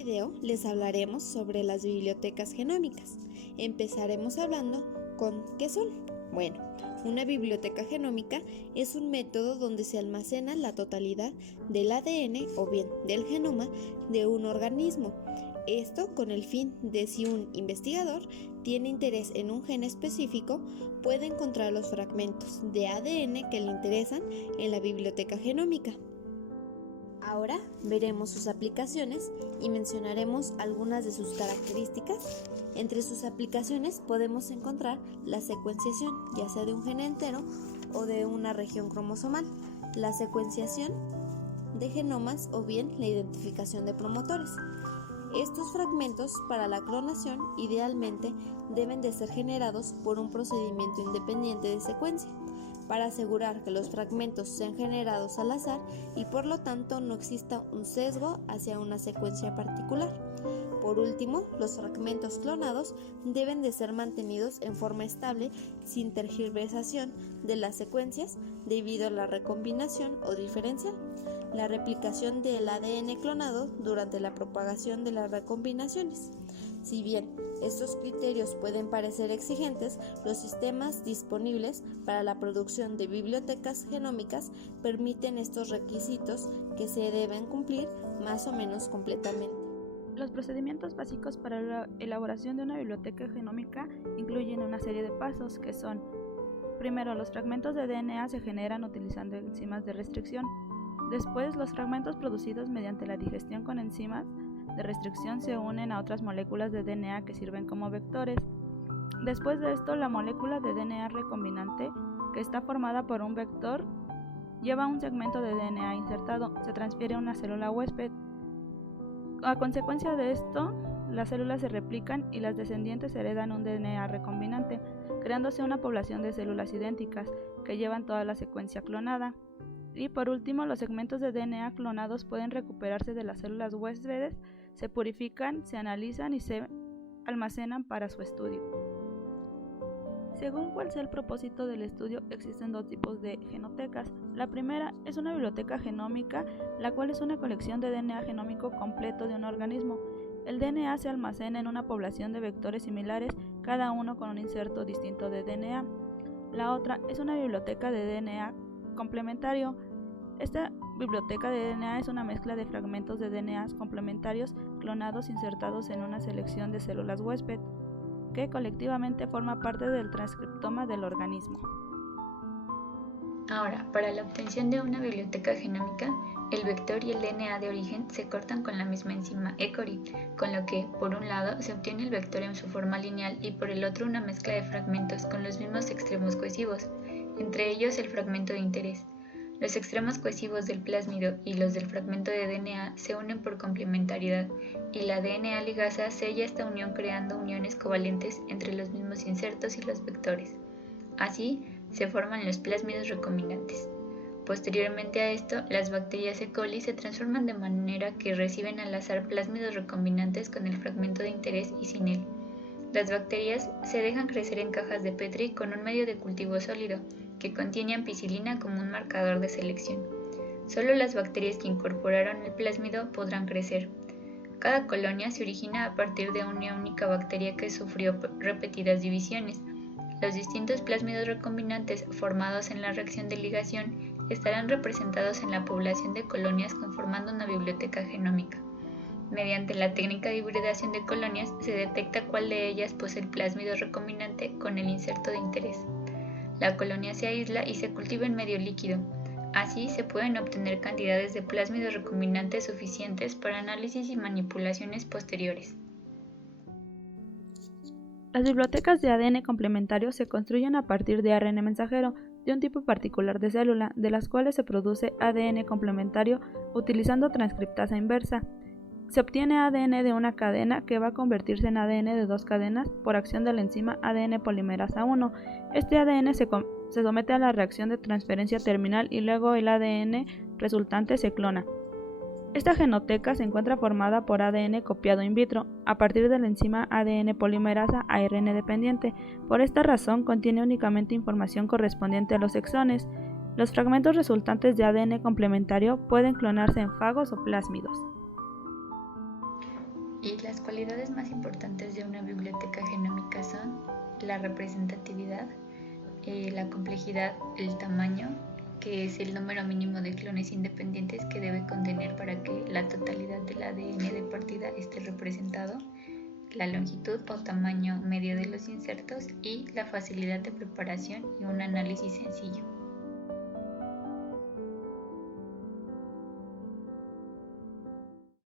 video les hablaremos sobre las bibliotecas genómicas. Empezaremos hablando con ¿qué son? Bueno, una biblioteca genómica es un método donde se almacena la totalidad del ADN o bien del genoma de un organismo. Esto con el fin de si un investigador tiene interés en un gen específico, puede encontrar los fragmentos de ADN que le interesan en la biblioteca genómica. Ahora veremos sus aplicaciones y mencionaremos algunas de sus características. Entre sus aplicaciones podemos encontrar la secuenciación, ya sea de un gen entero o de una región cromosomal, la secuenciación de genomas o bien la identificación de promotores. Estos fragmentos para la clonación idealmente deben de ser generados por un procedimiento independiente de secuencia, para asegurar que los fragmentos sean generados al azar y por lo tanto no exista un sesgo hacia una secuencia particular. Por último, los fragmentos clonados deben de ser mantenidos en forma estable sin tergiversación de las secuencias debido a la recombinación o diferencial, la replicación del ADN clonado durante la propagación de las recombinaciones. Si bien estos criterios pueden parecer exigentes, los sistemas disponibles para la producción de bibliotecas genómicas permiten estos requisitos que se deben cumplir más o menos completamente. Los procedimientos básicos para la elaboración de una biblioteca genómica incluyen una serie de pasos que son: primero, los fragmentos de DNA se generan utilizando enzimas de restricción. Después, los fragmentos producidos mediante la digestión con enzimas de restricción se unen a otras moléculas de DNA que sirven como vectores. Después de esto, la molécula de DNA recombinante, que está formada por un vector, lleva un segmento de DNA insertado, se transfiere a una célula huésped. A consecuencia de esto, las células se replican y las descendientes heredan un DNA recombinante, creándose una población de células idénticas que llevan toda la secuencia clonada. Y por último, los segmentos de DNA clonados pueden recuperarse de las células huéspedes, se purifican, se analizan y se almacenan para su estudio. Según cuál sea el propósito del estudio, existen dos tipos de genotecas. La primera es una biblioteca genómica, la cual es una colección de DNA genómico completo de un organismo. El DNA se almacena en una población de vectores similares, cada uno con un inserto distinto de DNA. La otra es una biblioteca de DNA complementario. Esta biblioteca de DNA es una mezcla de fragmentos de DNA complementarios clonados insertados en una selección de células huésped, que colectivamente forma parte del transcriptoma del organismo. Ahora, para la obtención de una biblioteca genómica, el vector y el DNA de origen se cortan con la misma enzima ECORI, con lo que, por un lado, se obtiene el vector en su forma lineal y por el otro una mezcla de fragmentos con los mismos extremos cohesivos, entre ellos el fragmento de interés. Los extremos cohesivos del plásmido y los del fragmento de DNA se unen por complementariedad y la DNA ligasa sella esta unión creando uniones covalentes entre los mismos insertos y los vectores. Así, se forman los plásmidos recombinantes. Posteriormente a esto, las bacterias E. coli se transforman de manera que reciben al azar plásmidos recombinantes con el fragmento de interés y sin él. Las bacterias se dejan crecer en cajas de Petri con un medio de cultivo sólido, que contiene ampicilina como un marcador de selección. Solo las bacterias que incorporaron el plásmido podrán crecer. Cada colonia se origina a partir de una única bacteria que sufrió repetidas divisiones. Los distintos plásmidos recombinantes formados en la reacción de ligación estarán representados en la población de colonias conformando una biblioteca genómica. Mediante la técnica de hibridación de colonias se detecta cuál de ellas posee el plásmido recombinante con el inserto de interés. La colonia se aísla y se cultiva en medio líquido. Así se pueden obtener cantidades de plásmidos recombinantes suficientes para análisis y manipulaciones posteriores. Las bibliotecas de ADN complementario se construyen a partir de ARN mensajero de un tipo particular de célula, de las cuales se produce ADN complementario utilizando transcriptasa inversa. Se obtiene ADN de una cadena que va a convertirse en ADN de dos cadenas por acción de la enzima ADN polimerasa 1. Este ADN se somete a la reacción de transferencia terminal y luego el ADN resultante se clona. Esta genoteca se encuentra formada por ADN copiado in vitro, a partir de la enzima ADN polimerasa ARN dependiente. Por esta razón contiene únicamente información correspondiente a los exones. Los fragmentos resultantes de ADN complementario pueden clonarse en fagos o plásmidos. Y las cualidades más importantes de una biblioteca genómica son la representatividad, la complejidad, el tamaño, que es el número mínimo de clones independientes que debe contener para que la totalidad del ADN de partida esté representado, la longitud o tamaño medio de los insertos y la facilidad de preparación y un análisis sencillo.